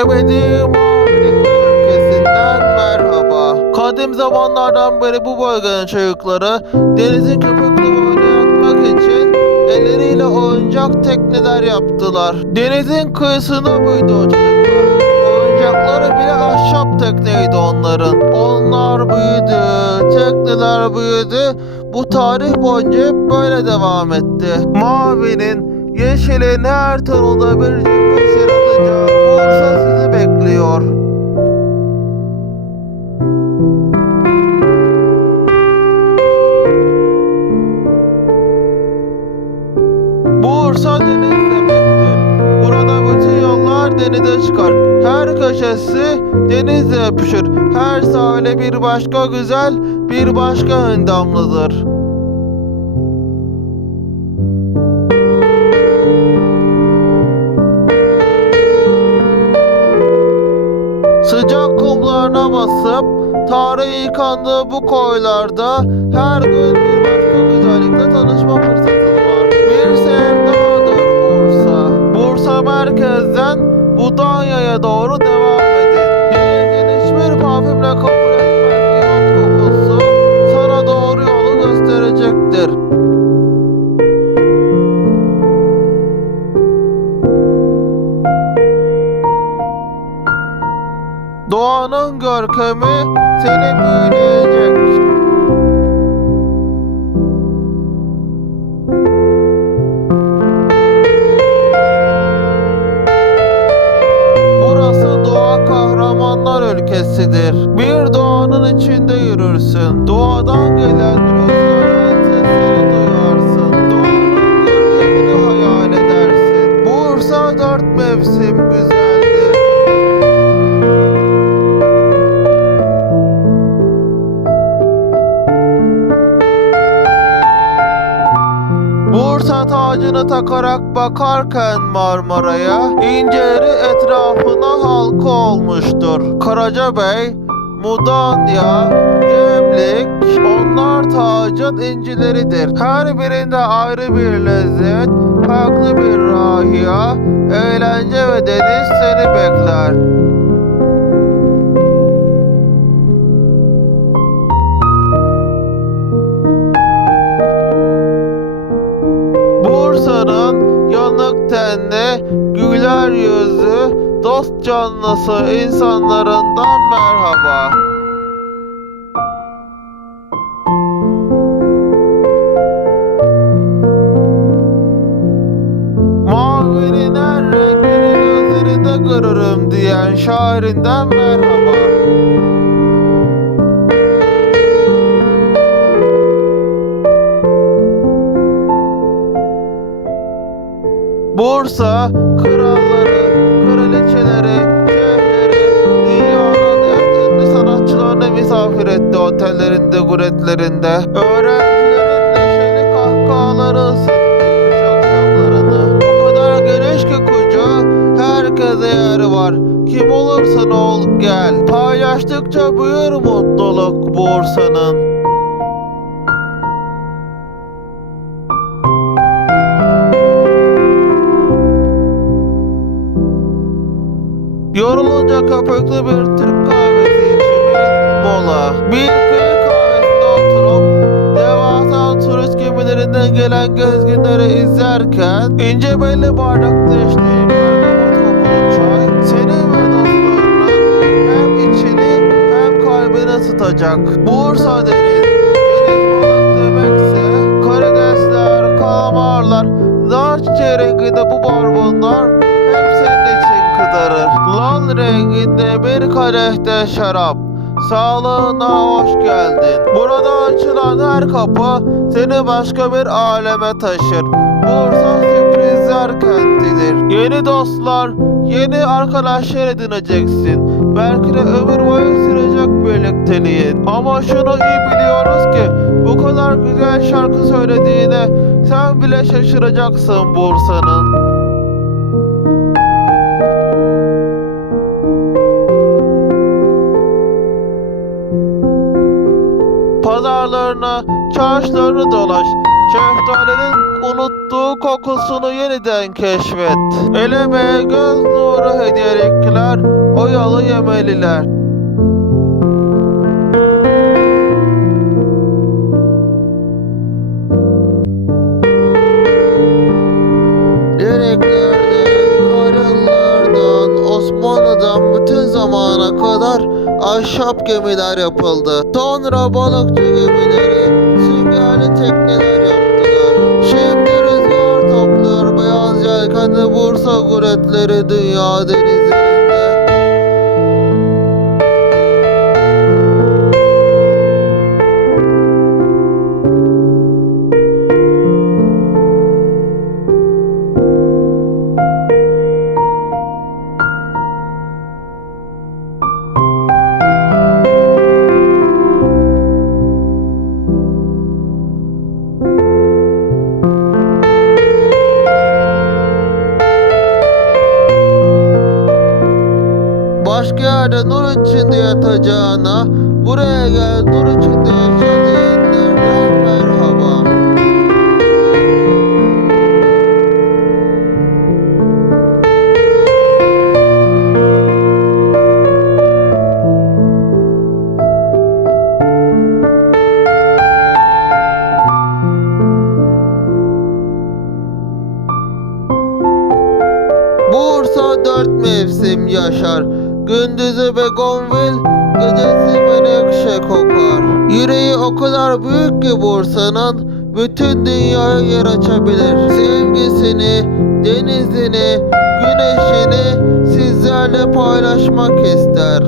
Ebedi Mavilik ülkesinden merhaba. Kadim zamanlardan beri bu bölgenin çocukları denizin köpüklerini yatmak için elleriyle oyuncak tekneler yaptılar. Denizin kıyısına büyüdü o çocuklar. Oyuncakları bile ahşap tekneydi onların. Onlar büyüdü, tekneler büyüdü. Bu tarih boyunca hep böyle devam etti. Mavinin, yeşilin her tonunda bir sizi bekliyor. Bursa deniz demektir. Burada bütün yollar denize çıkar. Her köşesi denizle öpüşür. Her sahile bir başka güzel, bir başka endamlıdır. Sıcak kumlarına basıp tarih yıkandığı bu koylarda her gün bir başka güzellikle tanışma fırsatı var. Bir sevdadır Bursa. Bursa merkezden Budanya'ya doğru devam edin. Denizin hiçbir parfümle kabul Doğanın görkemi seni büyüleyecek. Burası doğa kahramanlar ülkesidir. Bir doğanın içinde yürürsün. Doğadan gelen rüzgarın sesini duyarsın. Doğanın görkemini hayal edersin. Bursa dört mevsim güzeldir. Bursa tacını takarak bakarken Marmara'ya inceri etrafına halka olmuştur. Karacabey, Mudanya, Gemlik onlar tacın incileridir. Her birinde ayrı bir lezzet, farklı bir rahiya, eğlence ve deniz seni bekler. Yanık tenli, güler yüzlü, dost canlısı insanlarından merhaba. Mavinin her rengini gözlerinde görürüm diyen şairinden merhaba. Bursa kralları, kraliçeleri, şehirleri dünyanın en ünlü sanatçılarını misafir etti otellerinde, guretlerinde. Öğrencilerin neşeli kahkahaları ısıttı kış akşamlarını. O kadar geniş ki kucağı, herkese yeri var. Kim olursan ol gel. Paylaştıkça büyür mutluluk Bursa'nın. Yorulunca köpüklü bir Türk kahvesi içimi mola. Bir köy kahvesinde oturup devasa turist gemilerinden gelen gezginleri izlerken ince belli bardakta içtiğim bergamot kokulu çay seni ve dostlarının hem içini hem kalbini ısıtacak. Bursa deniz, deniz balık demekse Lal renginde bir kadehte şarap. Sağlığına hoş geldin. Burada açılan her kapı seni başka bir aleme taşır. Bursa sürprizler kentidir. Yeni dostlar, yeni arkadaşlar edineceksin. Belki de ömür boyu sürecek birlikteliğin. Ama şunu iyi biliyoruz ki bu kadar güzel şarkı söylediğine sen bile şaşıracaksın Bursa'nın. Pazarlarına, çarşılarını dolaş. Şeftalinin unut unuttuğu kokusunu yeniden keşfet. Eleme göz nuru hediyelikler, oyalı yemeliler. Osmanlı'dan bütün zamana kadar ahşap gemiler yapıldı. Sonra balıkçı gemileri, süngerli tekneler yaptılar. Şimdi rüzgar topluyor beyaz yelkenli Bursa guretleri dünya denizlerinde. Yerde nur içinde yatacağına buraya gel nur içinde yaşa merhaba. Bursa dört mevsim yaşar. Gündüzü begonvil, gecesi menekşe kokar. Yüreği o kadar büyük ki Bursa'nın bütün dünyaya yer açabilir. Sevgisini, denizini, güneşini sizlerle paylaşmak ister.